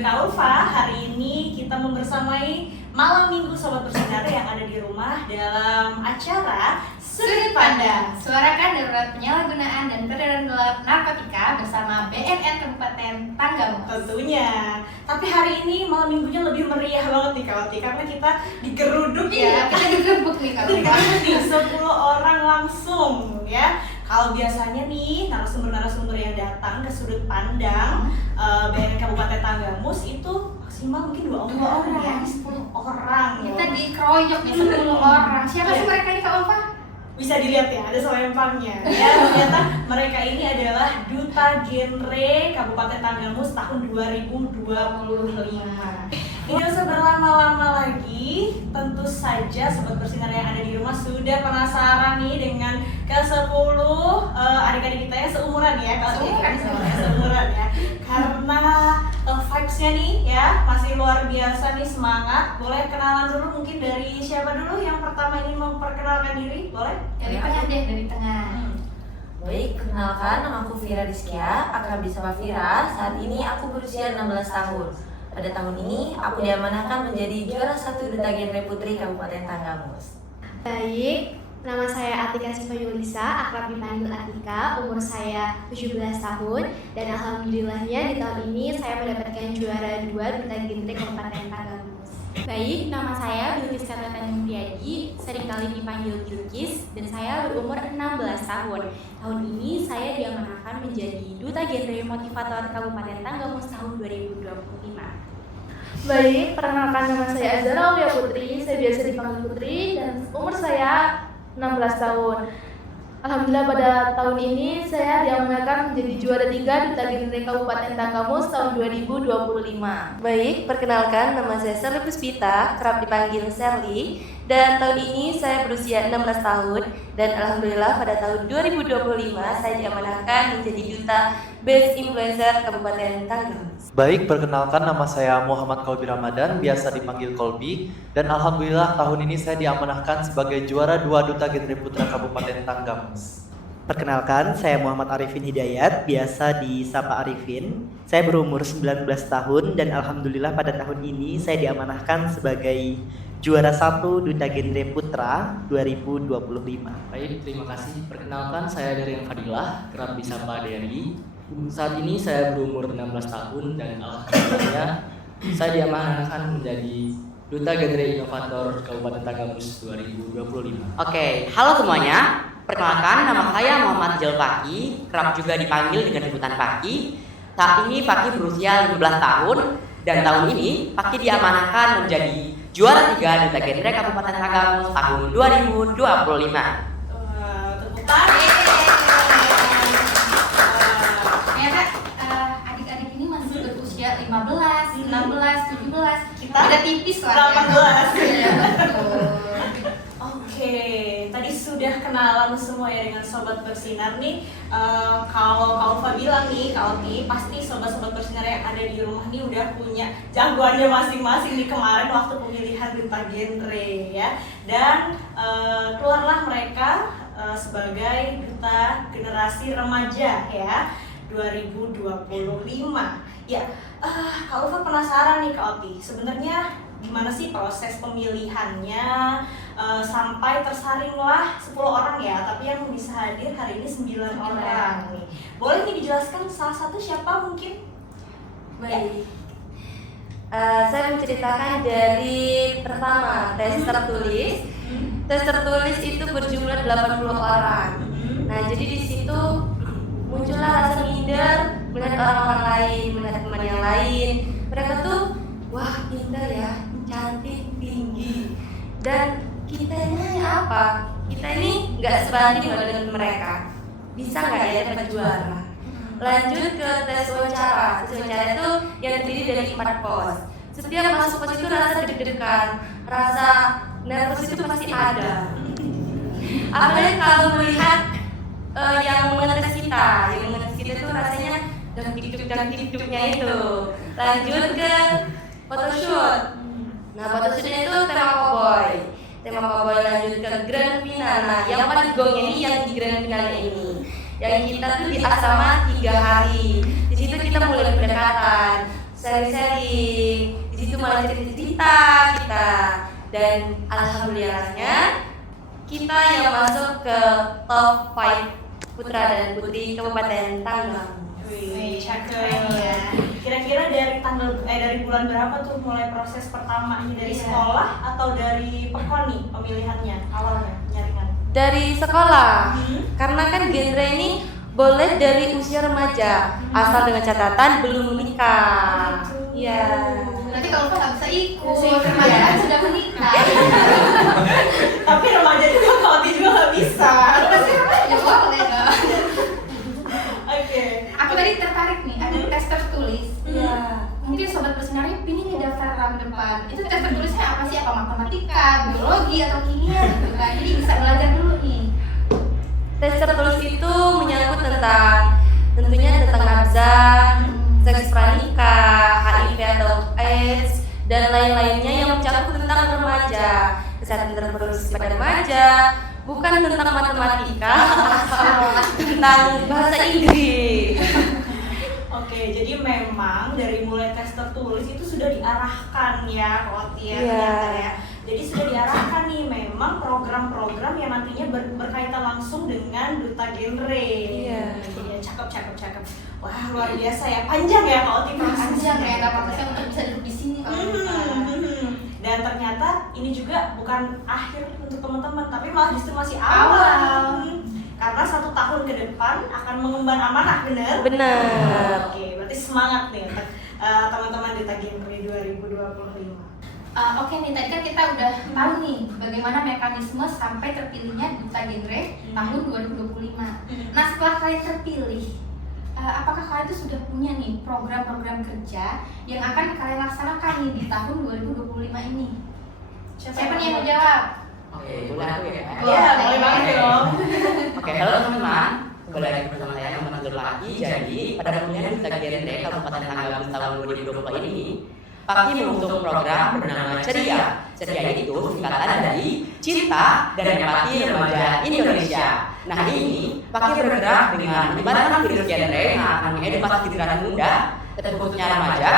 Kak Ulfa. Hari ini kita membersamai malam minggu Sobat Bersinar yang ada di rumah dalam acara Sudut Pandang. Suarakan darurat penyalahgunaan dan peredaran gelap narkotika bersama BNN Kabupaten Tanggamus. Tentunya. Tapi hari ini malam minggunya lebih meriah banget nih Kak Ulfa, karena kita digeruduk ya. Kita digerebek nih Kak Ulfa. Digeruduk nih 10 orang langsung ya. Kalau biasanya nih narasumber-narasumber yang datang ke Sudut Pandang BNN Kabupaten Tanggamus itu maksimal mungkin 2 orang ya, 10 orang. Kita dikeroyok nih 10 orang. Siapa sih mereka nih Kak Ulfa? Bisa dilihat ya, ada selempangnya ya. Ternyata mereka ini adalah Duta Genre Kabupaten Tanggamus tahun 2025. Ini usah berlama-lama lagi, tentu saja Sobat Bersinar yang ada di rumah sudah penasaran nih dengan ke-10 adik-adik kita yang seumuran ya. Kalau seumuran ya. Karena vibes-nya nih ya masih luar biasa nih, semangat. Boleh kenalan dulu mungkin dari siapa dulu yang pertama ini memperkenalkan diri? Boleh? Dari tengah deh, dari tengah. Baik, perkenalkan, nama aku Vira Rizkia, akrab disapa Vira. Saat ini aku berusia 16 tahun. Pada tahun ini, aku diamanahkan menjadi juara 1 Duta Genre Putri Kabupaten Tanggamus. Baik, nama saya Atika Siva Yulisa, akrab dipanggil Atika, umur saya 17 tahun, dan alhamdulillahnya di tahun ini saya mendapatkan juara 2 Duta Genre Kabupaten Tanggamus. Baik, nama saya Bilkis Kata Tanjung Priadi, seringkali dipanggil Bilkis, dan saya berumur 16 tahun. Tahun ini saya diamanahkan menjadi Duta Genre Motivator Kabupaten Tanggamus tahun 2025. Baik, perkenalkan nama saya Azara Aulia Putri, saya biasa dipanggil Putri, dan umur saya 16 tahun. Alhamdulillah pada tahun ini saya diamanahkan menjadi juara 3 Duta Genre Kabupaten Tanggamus tahun 2025. Baik, perkenalkan, nama saya Sherly Puspita, kerap dipanggil Sherly. Dan tahun ini saya berusia 16 tahun, dan alhamdulillah pada tahun 2025 saya diamanahkan menjadi Duta Best Influencer Kabupaten Tanggamus. Baik, perkenalkan, nama saya Muhammad Kolbi Ramadan, biasa dipanggil Kolbi. Dan alhamdulillah tahun ini saya diamanahkan sebagai juara 2 Duta Genre Putra Kabupaten Tanggamus. Perkenalkan, saya Muhammad Arifin Hidayat, biasa disapa Arifin. Saya berumur 19 tahun dan alhamdulillah pada tahun ini saya diamanahkan sebagai juara 1 Duta Genre Putra 2025. Baik, terima kasih. Perkenalkan, saya Derian Fadilah, kerap disapa Deri. Saat ini saya berumur 16 tahun dan alhamdulillahnya saya diamanahkan menjadi Duta Genre Inovator Kabupaten Tanggamus 2025. Oke, halo semuanya. Perkenalkan, nama saya Muhammad Jelpaki, kerap juga dipanggil dengan sebutan Paki. Saat ini Paki berusia 15 tahun dan tahun ini Paki diamanahkan menjadi juara 3 Duta Genre Kabupaten Tanggamus tahun 2025. Tepuk tangan. Ternyata adik-adik ini masih berusia 15, 16, 17. Kita beda tipis lah 18. Iya, betul. Oke, tadi sudah kenalan semua ya dengan Sobat Bersinar nih. Kalau Kak Ulfa bilang nih, Kak Ulfi, pasti sobat-sobat bersinar yang ada di rumah nih udah punya jagoannya masing-masing di kemarin waktu pemilihan Duta Genre ya. Dan keluarlah mereka sebagai Duta Generasi Remaja ya 2025. Ya, Kak Ulfa penasaran nih Kak Ulfi, sebenarnya gimana sih proses pemilihannya sampai tersaringlah 10 orang ya, tapi yang bisa hadir hari ini 9 orang nih. Boleh nih dijelaskan salah satu siapa mungkin? Baik, saya menceritakan dari pertama tes tertulis. Tes tertulis itu berjumlah 80 orang. Nah, jadi di situ muncullah rasa minder melihat orang-orang lain, melihat teman yang lain. Mereka tuh, wah pintar ya, cantik, tinggi. Dan kita ini apa? Kita ini nggak sebanding dengan mereka. Bisa nggak ya dapat juara? Lanjut ke tes wawancara. Tes wawancara itu yang terdiri dari 4 pos. Setiap masuk pos itu rasa deg-degan, rasa nervous itu pasti ada. Apalagi kalau melihat yang mengetes kita, itu rasanya deg-deg-degnya itu. Lanjut ke photoshoot. Nah, photoshootnya itu tema cowboy. Tema cowboy lanjut ke grand finale. Nah, yang paling gongnya ini yang di grand finale ini. Yang kita tuh di asrama 3 hari. Di situ kita mulai pendekatan. sharing-sharing. Di situ malah cerita-cerita kita. Dan alhamdulillahnya kita yang masuk ke top 5 putra dan putri Kabupaten Tanggamus. Wih, cakep ya. Kira-kira dari bulan berapa tuh mulai proses pertamanya, dari sekolah atau dari pekon nih pemilihannya awalnya nyaringan? Dari sekolah, karena kan genre ini boleh dari usia remaja, asal dengan catatan belum menikah. Iya. Nanti kalau nggak bisa ikut, remaja kan sudah menikah. Tapi remaja juga kalau juga nggak bisa. Ya boleh dong. Oke. Aku tadi tertarik nih, ada tes tertulis. Iya. Mungkin sobat bersinarnya pingin nih daftar tahun depan. Itu tes tertulisnya apa sih? Apa matematika, biologi, atau kimia gitu kan? Jadi bisa belajar dulu nih. Tes tertulis itu menyangkut tentunya tentang nafsa, seks pranikah, HIV atau AIDS, dan lain-lainnya yang mencakup tentang remaja, kesehatan reproduksi pada remaja, bukan tentang matematika, tentang bahasa Inggris. Oke, jadi memang dari mulai tes tertulis itu sudah diarahkan ya, Koti ya, Iya. ternyata ya. Jadi sudah diarahkan nih memang program-program yang nantinya berkaitan langsung dengan duta genre. Iya. Iya, cakep. Wah, luar biasa ya, panjang ya Koti prosesnya. Panjang ya, nggak apa-apa untuk bisa duduk di sini kalau Dan ternyata ini juga bukan akhir untuk teman-teman, tapi malah justru masih awal. Karena 1 tahun ke depan akan mengemban amanah, bener? Benar. Oke, berarti semangat nih untuk teman-teman di Genre 2025. Oke nih, tadi kan kita udah tahu nih bagaimana mekanisme sampai terpilihnya duta genre tahun 2025. Nah, setelah kalian terpilih, apakah kalian tuh sudah punya nih program-program kerja yang akan kalian laksanakan nih di tahun 2025 ini? Siapa nih yang mau jawab? Oke, boleh aku ya? Iya, boleh banget dong. Oke, halo teman-teman. Kembali lagi bersama saya Muhammad Zulfaqi. Jadi, pada pemilihan duta genre Kabupaten Tanggamus tahun 2020 ini, Paki mengusung program bernama Ceria. Ceria itu singkatan dari Cinta dan Empati Remaja Indonesia. Nah, ini Paki bergerak dengan menyebarkan virus genre yang akan mengedukasi generasi muda, khususnya remaja.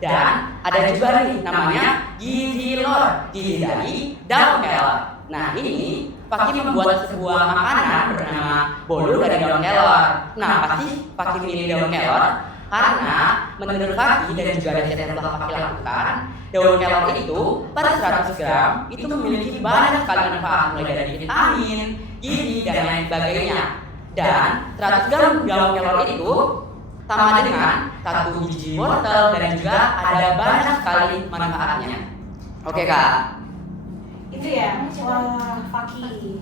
Dan ada juga nih namanya Gizi Lor, gizi dari daun kelor. Nah, ini Paki membuat sebuah makanan bernama bolu dari daun kelor. Nah, pasti Paki milih daun kelor karena menurut Paki dan juga riset yang telah Paki lakukan, daun kelor itu per 100 gram itu memiliki banyak sekali manfaat, mulai dari vitamin, gizi, dan lain sebagainya. Dan 100 gram daun kelor itu sama dengan 1 biji wortel dan juga ada banyak sekali manfaatnya. Oke Kak. Itu ya, wah Paki.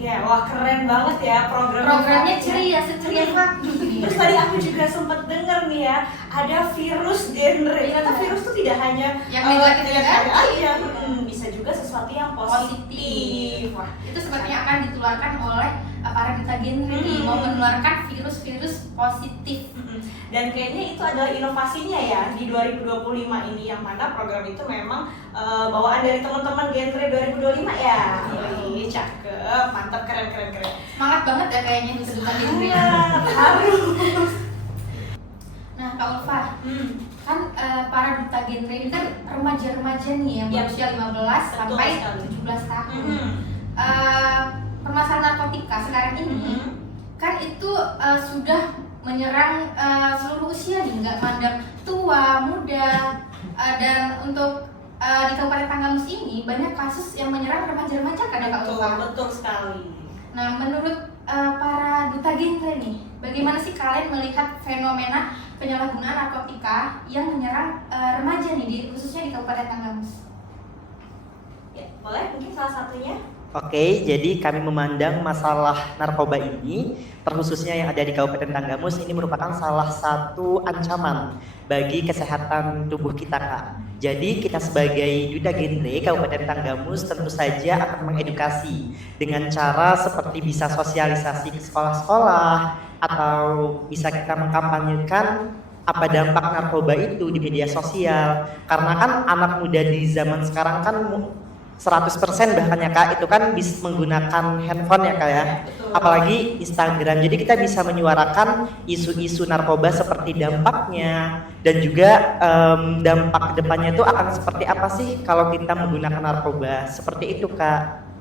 Ya, wah keren banget ya Programnya ceria, seceria Paki. Terus tadi aku juga sempat dengar nih ya, ada virus genre. Ternyata virus itu tidak hanya yang negatif aja, bisa juga sesuatu yang positif. Wah, itu sepertinya akan ditularkan oleh para duta genre nih, mau menularkan virus-virus positif. Dan kayaknya itu adalah inovasinya ya di 2025 ini, yang mana program itu memang bawaan dari teman-teman Genre 2025 ya. Wih, cakep, mantap, keren. Semangat banget ya kayaknya di duta genre. Harus. Nah, Kak Ulfa, kan para duta genre ini kan remaja-remaja nih yang berusia 15 sampai 17 tahun. Permasalahan narkotika sekarang ini kan itu sudah menyerang seluruh usia nih, nggak mandang tua, muda, dan untuk di Kabupaten Tanggamus ini banyak kasus yang menyerang remaja-remaja kan ya Kak Ulfa? Betul sekali. Nah, menurut para duta genre nih, bagaimana sih kalian melihat fenomena penyalahgunaan narkotika yang menyerang remaja nih, khususnya di Kabupaten Tanggamus? Ya, boleh mungkin salah satunya. Oke, jadi kami memandang masalah narkoba ini, terkhususnya yang ada di Kabupaten Tanggamus, ini merupakan salah satu ancaman bagi kesehatan tubuh kita, Kak. Jadi kita sebagai duta genre Kabupaten Tanggamus tentu saja akan mengedukasi dengan cara seperti bisa sosialisasi ke sekolah-sekolah, atau bisa kita mengkampanyekan apa dampak narkoba itu di media sosial. Karena kan anak muda di zaman sekarang kan 100% bahkan ya Kak, itu kan bisa menggunakan handphone ya Kak ya. Apalagi Instagram. Jadi kita bisa menyuarakan isu-isu narkoba seperti dampaknya dan juga dampak kedepannya itu akan seperti apa sih kalau kita menggunakan narkoba. Seperti itu Kak.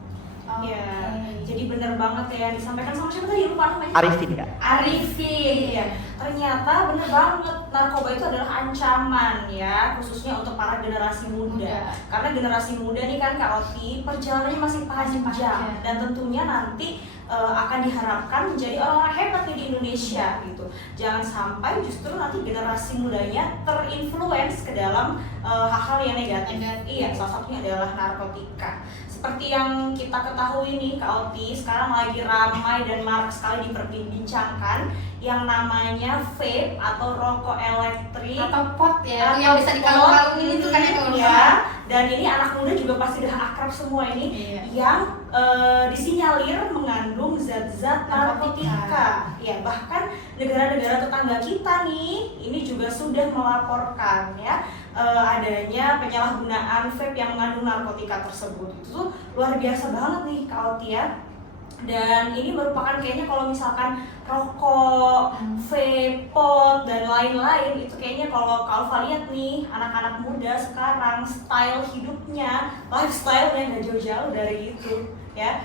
Ya, jadi bener banget ya yang disampaikan sama siapa tadi, lupa namanya? Arifin Kak. Arifin ya. Ternyata bener banget, narkoba itu adalah ancaman ya, khususnya untuk para generasi muda. Karena generasi muda nih kan Kak Oti, perjalanannya masih panjang dan tentunya nanti akan diharapkan menjadi orang-orang hebat nih di Indonesia gitu. Jangan sampai justru nanti generasi mudanya terinfluence ke dalam hal-hal yang negatif. Iya, salah satunya adalah narkotika. Seperti yang kita ketahui nih Kak Oti, sekarang lagi ramai dan marak sekali diperbincangkan yang namanya vape atau rokok elektrik atau pot ya, yang bisa dikalung-kalungin itu kan ya. Dan ini anak muda juga pasti udah akrab semua ini, yang disinyalir mengandung zat-zat narkotika. Ya, bahkan negara-negara tetangga kita nih ini juga sudah melaporkan ya adanya penyalahgunaan vape yang mengandung narkotika tersebut. Itu tuh luar biasa banget nih Kak Oti ya. Dan ini merupakan kayaknya kalau misalkan rokok, vape, pot, dan lain-lain itu kayaknya kalau Alfa lihat nih anak-anak muda sekarang style hidupnya, lifestyle-nya nggak jauh-jauh dari itu ya.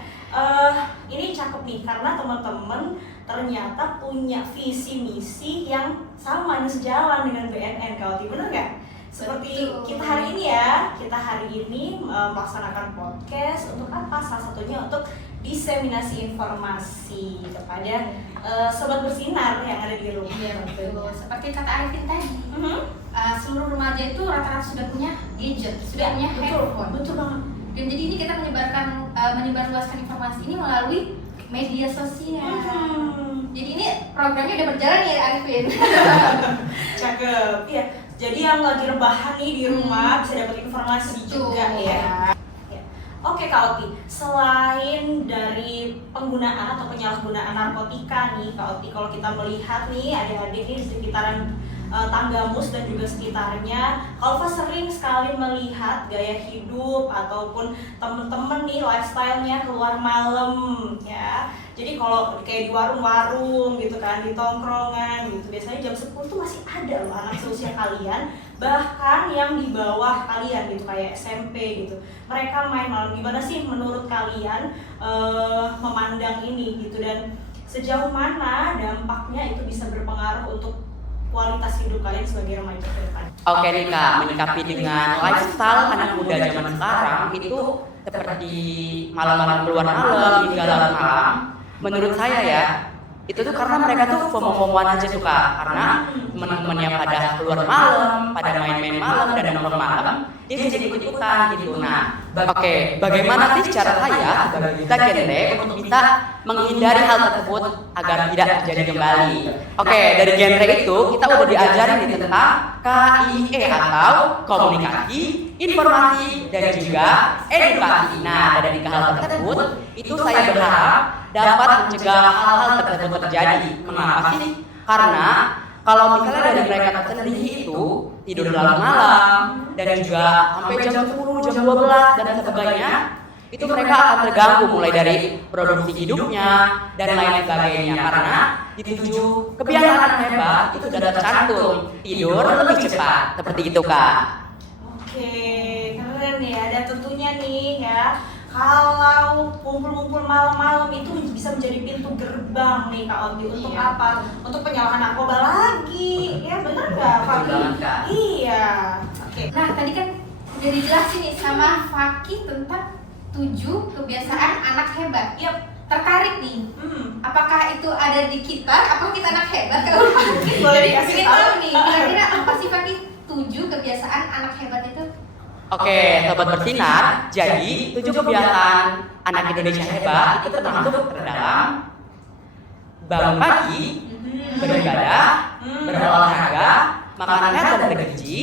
Ini cakep nih karena teman-teman ternyata punya visi misi yang sama dan sejalan dengan BNN. Kak Oti, bener nggak? Seperti kita hari ini ya, kita hari ini melaksanakan podcast untuk apa? Salah satunya untuk diseminasi informasi kepada sobat bersinar yang ada di rumah. Iya betul. Seperti kata Arifin tadi, seluruh remaja itu rata-rata sudah punya gadget, sudah punya handphone. Betul banget. Dan jadi ini kita menyebarluaskan informasi ini melalui media sosial. Jadi ini programnya udah berjalan ya Arifin. Cakep. Iya. Jadi yang lagi rebahan nih di rumah bisa dapat informasi juga ya. Oke Kak Oti, selain dari penggunaan atau penyalahgunaan narkotika nih Kak Oti, kalau kita melihat nih adik-adik nih di sekitaran Tanggamus dan juga sekitarnya, Alfa sering sekali melihat gaya hidup ataupun temen-temen nih lifestyle-nya keluar malam ya. Jadi kalau kayak di warung-warung gitu kan, di tongkrongan gitu, biasanya jam 10 tuh masih ada loh anak seusia kalian, bahkan yang di bawah kalian gitu kayak SMP gitu. Mereka main malam. Gimana sih menurut kalian memandang ini gitu, dan sejauh mana dampaknya itu bisa berpengaruh untuk kualitas hidup kalian sebagai remaja ke depan? Oke nih Kak, menyikapi dengan lifestyle anak muda zaman sekarang itu seperti malam-malam keluar malam hingga larut malam. Menurut saya ya, itu tuh karena mereka tuh FOMO-FOMOan aja tuh Kak. Karena teman-temannya pada keluar malam, pada main-main malam dan nongkrong malam, dia jadi ikut-ikutan gitu. Nah, oke, bagaimana sih cara saya sebagai duta genre untuk bisa menghindari hal tersebut agar tidak terjadi kembali? Oke, dari genre itu kita udah diajarin nih tentang KIE atau komunikasi, informasi, dan juga edukasi. Nah, dari tiga hal tersebut, itu saya berharap dapat mencegah hal-hal tersebut terjadi. Mengapa sih? Karena kalau misalnya dari mereka tersendiri itu tidur larut malam dan juga sampai jam 10, jam 12 dan sebagainya, itu mereka akan terganggu mulai dari produksi hidupnya dan lain sebagainya. Karena di 7 kebiasaan anak hebat itu sudah tercantum tidur lebih cepat, seperti itu Kak. Oke, keren ya. Dan tentunya nih ya, kalau kumpul-kumpul malam-malam itu bisa menjadi pintu gerbang nih Kak Oti. Untuk apa? Untuk penyalahan narkoba lagi. Ya benar nggak Fakih? Iya. Oke. Nah tadi kan udah dijelasin nih sama Fakih tentang 7 kebiasaan anak hebat. Yap. Tertarik nih. Apakah itu ada di kita? Apakah kita anak hebat kalau Fakih? Boleh dikasih tahu nih. Kira-kira apa sih Fakih 7 kebiasaan anak hebat itu? Oke, sobat bersinar, jadi 7 kebiasaan anak Indonesia hebat itu termasuk terdalam bangun pagi, beribadah, berolahraga, makan sehat dan bergizi,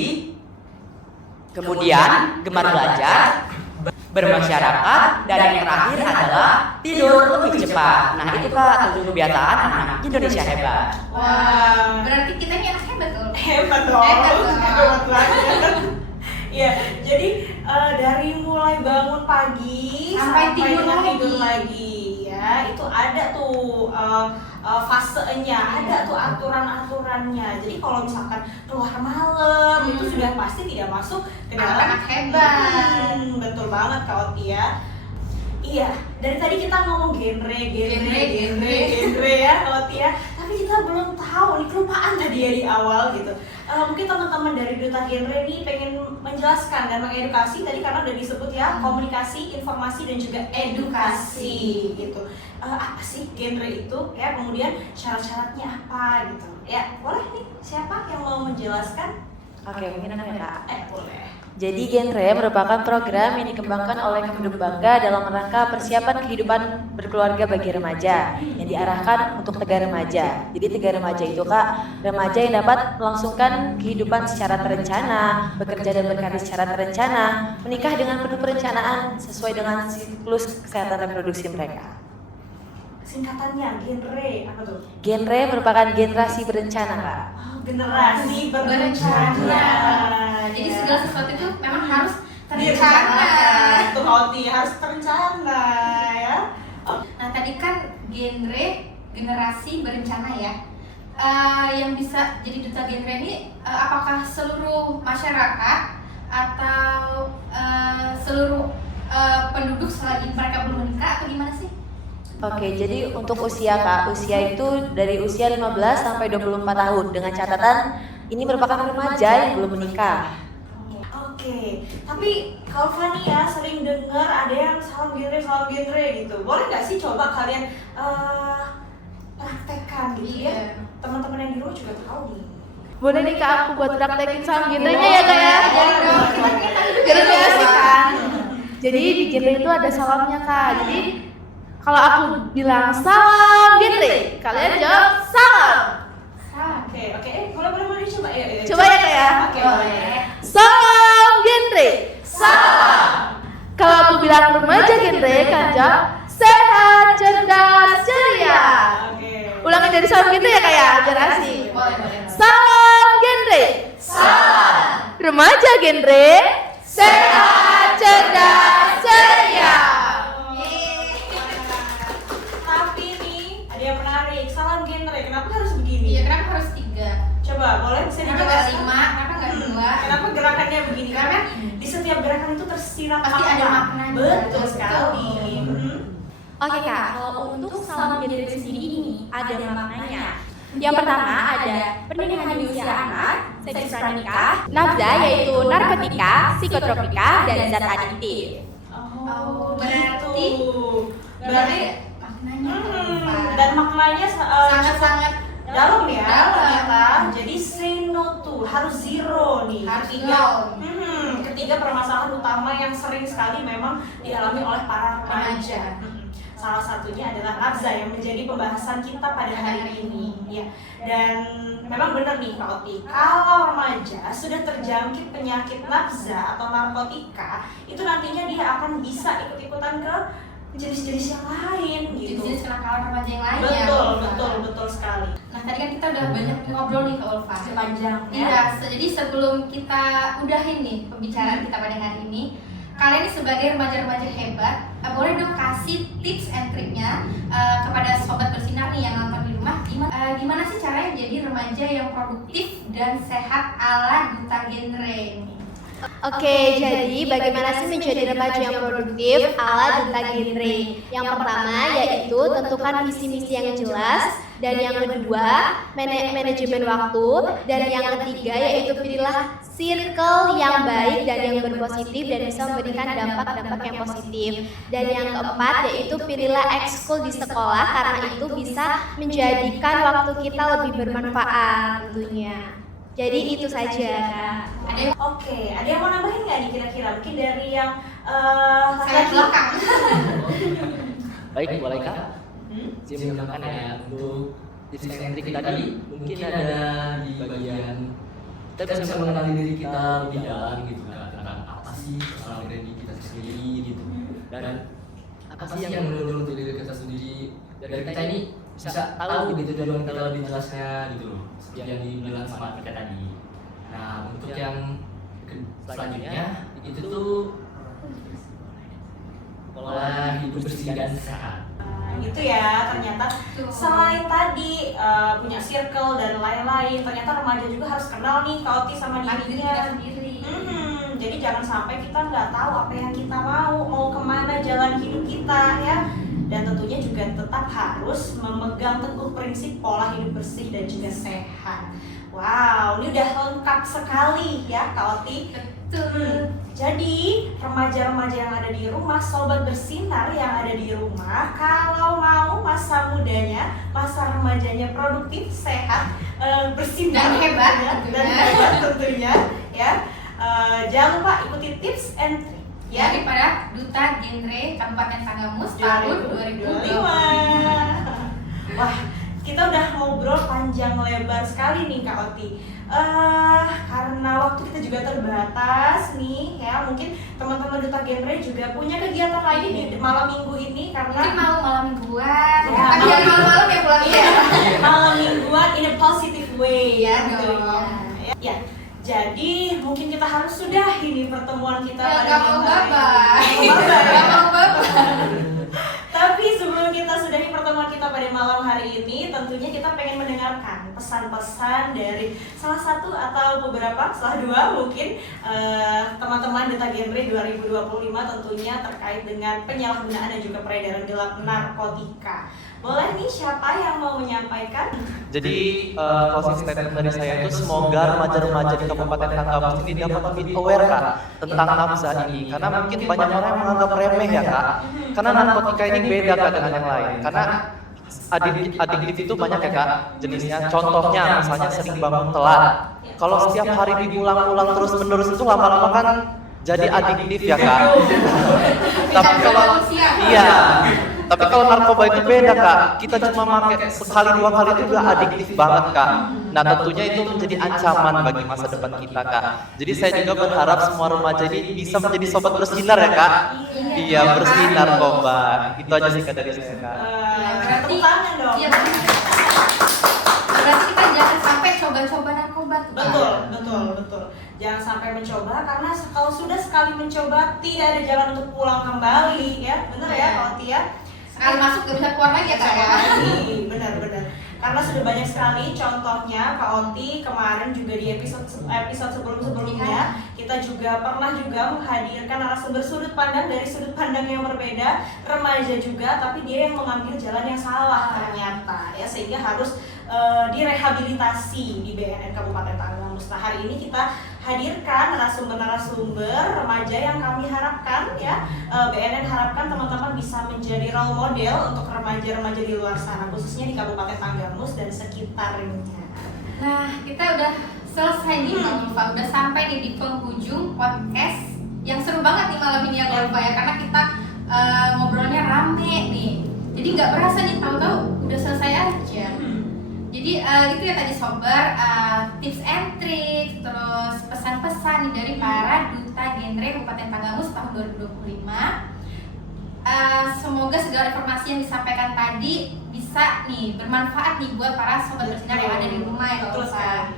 kemudian gemar belajar, bermasyarakat, dan yang terakhir adalah tidur lebih cepat. Nah itu Kak 7 kebiasaan anak Indonesia hebat. Wah, berarti kita ini anak hebat tuh. Hebat dong. Hebat dong. Hebat banget. Ya, jadi dari mulai bangun pagi Sampai tidur tidur lagi. lagi ya, itu ada tuh fasenya, ada tuh aturan-aturannya. Jadi kalau misalkan keluar malam itu sudah pasti tidak masuk ke dalam Anak-anak hebat. betul banget Kak Oti ya. Iya, dari tadi kita ngomong genre ya Kak Oti ya. Tapi kita belum tahu nih, kelupaan tadi ya di awal gitu. Mungkin teman-teman dari Duta Genre nih pengen menjelaskan dan mengedukasi tadi karena udah disebut ya, komunikasi, informasi dan juga edukasi gitu. Apa sih genre itu ya, kemudian syarat-syaratnya apa gitu ya. Boleh nih, siapa yang mau menjelaskan? Oke, mungkin aku ya Kak. Boleh. Jadi genre merupakan program yang dikembangkan oleh Kemduk Bangga dalam rangka persiapan kehidupan berkeluarga bagi remaja yang diarahkan untuk Tegar Remaja. Jadi Tegar Remaja itu Kak, remaja yang dapat melangsungkan kehidupan secara terencana, bekerja dan berkarir secara terencana, menikah dengan penuh perencanaan sesuai dengan siklus kesehatan reproduksi mereka. Singkatannya genre apa tuh? Genre merupakan generasi berencana Kak. Generasi berencana. Jadi Ya. segala sesuatu itu memang harus Direncanakan. terencana. Tuh Oti harus terencana ya. Nah tadi kan genre generasi berencana ya. Yang bisa jadi duta genre ini apakah seluruh masyarakat atau seluruh penduduk selagi mereka belum menikah atau gimana sih? Oke, jadi untuk usia Kak, usia itu dari usia 15 sampai 24 tahun dengan catatan ini merupakan remaja yang belum menikah. Oke, tapi kalau Fani ya sering dengar ada yang salam genre gitu. Boleh nggak sih coba kalian praktekkan gitu ya? Teman-teman yang di rumah juga tahu nih. Boleh nih Kak, aku buat praktekin salam genrenya ya Kak ya. Biar lebih Iya. asik kan. Jadi di genre itu ada salamnya Kak. Jadi kalau aku bilang salam genre, kalian jawab salam. Oke, boleh coba ya. Coba ya Kak ya. Oke, boleh. Salam genre. Salam. Kalau aku bilang remaja genre, kalian jawab sehat, cerdas, ceria. Oke. Ulangi dari salam genre ya Kak ya, biar asik. Boleh. Salam genre. Salam. Remaja genre. Sehat, cerdas, ceria. Tapi nih ada yang menarik, salam genre. Kenapa harus begini? Iya, kenapa harus 3? Coba boleh bisa Kenapa nggak dijelaskan? 5? Kenapa nggak 2? Kenapa gerakannya begini? Karena di setiap gerakan itu tersirat Pasti ada maknanya. Betul sekali. Oke Kak, kalau untuk salam genre sendiri ini ada maknanya. Yang pertama ada pernikahan di usia anak, seks pranikah, nafza yaitu narkotika, psikotropika, dan zat adiktif. Oh, berarti berarti maknanya dan maknanya sangat-sangat dalam ya dalam. ternyata. Jadi say no to harus zero nih. Harus Ketiga, no. ketiga permasalahan utama yang sering sekali memang dialami oleh para remaja. Salah satunya adalah nafza yang menjadi pembahasan kita pada hari ini ya. Dan memang benar nih Kak Oti, kalau remaja sudah terjangkit penyakit nafza atau narkotika, itu nantinya dia akan bisa ikut-ikutan ke jenis-jenis yang lain gitu. jenis kenakalan remaja yang lain ya. Betul sekali. Nah tadi kan kita udah banyak ngobrol nih Kak Ulfa. Sepanjang Iya, jadi sebelum kita udahin nih pembicaraan kita pada hari ini, kalian ini sebagai remaja-remaja hebat, boleh dong kasih tips and triknya kepada sobat bersinar nih yang nonton di rumah, gimana sih caranya jadi remaja yang produktif dan sehat ala Duta Genre ini? Oke, jadi bagaimana sih menjadi remaja yang produktif ala Duta Genre? Yang pertama yaitu tentukan visi-misi yang jelas, dan yang kedua manajemen waktu, dan yang ketiga yaitu pilihlah circle yang baik dan yang berpositif dan bisa memberikan dampak-dampak yang positif, dan yang keempat yaitu pilihlah ekskul di sekolah karena itu bisa menjadikan waktu kita lebih bermanfaat tentunya. Jadi itu saja Kak. Oke, ada yang mau nambahin nggak nih kira-kira? Mungkin dari yang Saya belakang. Baik, boleh Kak? Saya menambahkan ya untuk tips and trik tadi mungkin ada di bagian kita bisa mengenali diri kita lebih dalam gitu kan, tentang apa sih soal diri kita sendiri gitu, dan apa sih yang menurut diri kita sendiri, dari kita ini bisa tahu gitu tujuan kita lebih jelasnya gitu loh, seperti yang dibilang sama kita tadi. Nah untuk yang selanjutnya itu tuh pola hidup bersih dan sehat. Gitu ya, ternyata selain tadi punya circle dan lain-lain, ternyata remaja juga harus kenal nih Oti sama dirinya sendiri. Jadi jangan sampai kita nggak tahu apa yang kita mau kemana jalan hidup kita ya. Dan tentunya juga tetap harus memegang teguh prinsip pola hidup bersih dan juga sehat. Wow, ini udah lengkap sekali ya Kak Oti. Jadi remaja-remaja yang ada di rumah, sobat bersinar yang ada di rumah, kalau mau masa mudanya, masa remajanya produktif, sehat, bersinar Dan hebat tentunya ya. Jangan lupa ikuti tips and trick ya daripada Duta Genre Kabupaten Tanggamus tahun 2025. Wah, kita udah ngobrol panjang lebar sekali nih Kak Oti. Karena waktu kita juga terbatas nih ya, mungkin teman-teman Duta Genre juga punya kegiatan lain di malam minggu ini karena Mungkin mau malam mingguan. Ya, Tapi jangan malam-malam ya pulangnya. malam mingguan in a positive way ya, Dong. ya. Jadi mungkin kita harus sudahi nih pertemuan kita Ya, pada gak mau malam bye-bye. hari ini. Gak mau bye-bye. Tapi sebelum kita sudahi pertemuan kita pada malam hari ini, tentunya kita pengen mendengarkan pesan-pesan dari salah satu atau beberapa, salah dua mungkin teman-teman Duta Genre 2025 tentunya terkait dengan penyalahgunaan dan juga peredaran gelap narkotika. Boleh nih siapa yang mau menyampaikan? Jadi closing statement dari saya itu semoga remaja-remaja di Kabupaten Tanggamus ini dapat lebih aware Kak tentang nafsa ini, karena mungkin banyak orang yang menganggap remeh ya Kak. Karena narkotika ini beda Kak dengan yang lain. Karena adiktif itu banyak ya Kak jenisnya. Contohnya misalnya sering bangun telat. Kalau setiap hari diulang-ulang terus-menerus itu lama-lama kan jadi adiktif ya Kak. Tapi kalau tapi kalau narkoba itu beda Kak. Kita cuma pakai sekali dua kali itu udah adiktif banget Kak. Nah tentunya itu menjadi ancaman bagi masa depan kita Kak. Jadi saya juga berharap semua remaja ini bisa menjadi sobat bersinar ya Kak. Iya, bersih narkoba. Itu aja sih Kak dari saya Kak. Berarti tangan dong. Iya, berarti kita jangan sampai coba-coba narkoba. Betul. Jangan sampai mencoba, karena kalau sudah sekali mencoba tidak ada jalan untuk pulang kembali ya. Benar ya Kak Oti ya? Sekali masuk gak bisa keluar lagi ya Kak ya. Benar. Karena sudah banyak sekali contohnya Kak Oti kemarin juga di episode sebelumnya kita juga pernah menghadirkan narasumber sudut pandang dari sudut pandang yang berbeda, remaja juga, tapi dia yang mengambil jalan yang salah ternyata ya, sehingga harus direhabilitasi di BNN Kabupaten Tanggamus. Nah hari ini kita hadirkan narasumber remaja yang kami harapkan ya, BNN harapkan teman-teman bisa menjadi role model untuk remaja-remaja di luar sana, khususnya di Kabupaten Tanggamus dan sekitarnya. Nah kita udah selesai nih Mbak Ulfa, udah sampai nih di penghujung podcast yang seru banget nih malam ini ya Mbak Ulfa ya, karena kita ngobrolnya rame nih, jadi nggak berasa nih tahu-tahu udah selesai aja. Jadi itu ya tadi sobar, tips and trick, terus pesan-pesan nih dari para Duta Genre Kabupaten Tanggamus tahun 2025. Semoga segala informasi yang disampaikan tadi bisa nih bermanfaat nih buat para sobat bersinar yang ada di rumah ya Kak Ulfa.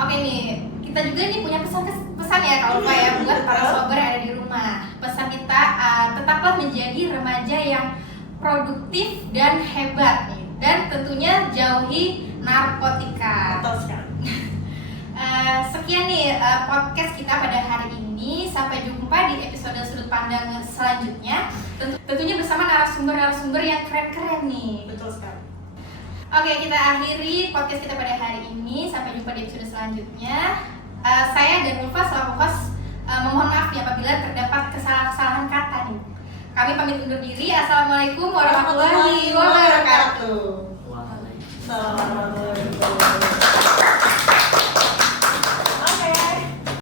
Oke nih, kita juga nih punya pesan ya Kak Ulfa ya buat para sobat yang ada di rumah. Pesan kita, tetaplah menjadi remaja yang produktif dan hebat nih. Dan tentunya jauhi narkotika. Betul sekali. Sekian nih podcast kita pada hari ini. Sampai jumpa di episode sudut pandang selanjutnya. Tentunya bersama narasumber-narasumber yang keren-keren nih. Betul sekali. Oke, kita akhiri podcast kita pada hari ini. Sampai jumpa di episode selanjutnya. Saya dan Ulfa selaku host memohon maaf ya apabila terdapat kesalahan kata nih. Kami pamit undur diri. Assalamualaikum warahmatullahi wabarakatuh. Waalaikumsalam. Assalamualaikum.